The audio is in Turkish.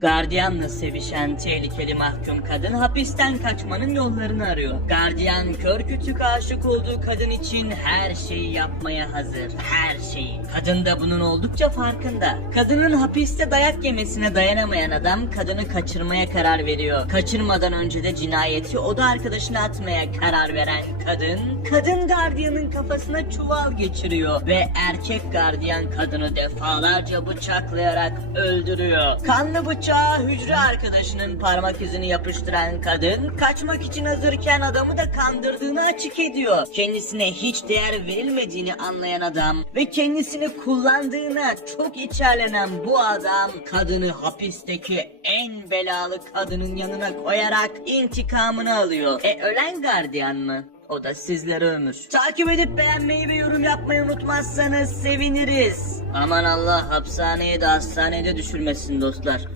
Gardiyanla sevişen tehlikeli mahkum kadın hapisten kaçmanın yollarını arıyor. Gardiyan kör kütük aşık olduğu kadın için her şeyi yapmaya hazır. Her şeyi. Kadın da bunun oldukça farkında. Kadının hapiste dayak yemesine dayanamayan adam kadını kaçırmaya karar veriyor. Kaçırmadan önce de cinayeti oda arkadaşına atmaya karar veren kadın, kadın gardiyanın kafasına çuval geçiriyor ve erkek gardiyan kadını defalarca bıçaklayarak öldürüyor. Kanlı bıçağı hücre arkadaşının parmak izini yapıştıran kadın kaçmak için hazırken adamı da kandırdığını açık ediyor. Kendisine hiç değer verilmediğini anlayan adam ve kendisini kullandığına çok içerlenen bu adam kadını hapisteki en belalı kadının yanına koyarak intikamını alıyor. E ölen gardiyan mı? O da sizlere ömür. Takip edip beğenmeyi ve yorum yapmayı unutmazsanız seviniriz. Aman Allah hapishaneye de hastaneye de düşürmesin dostlar.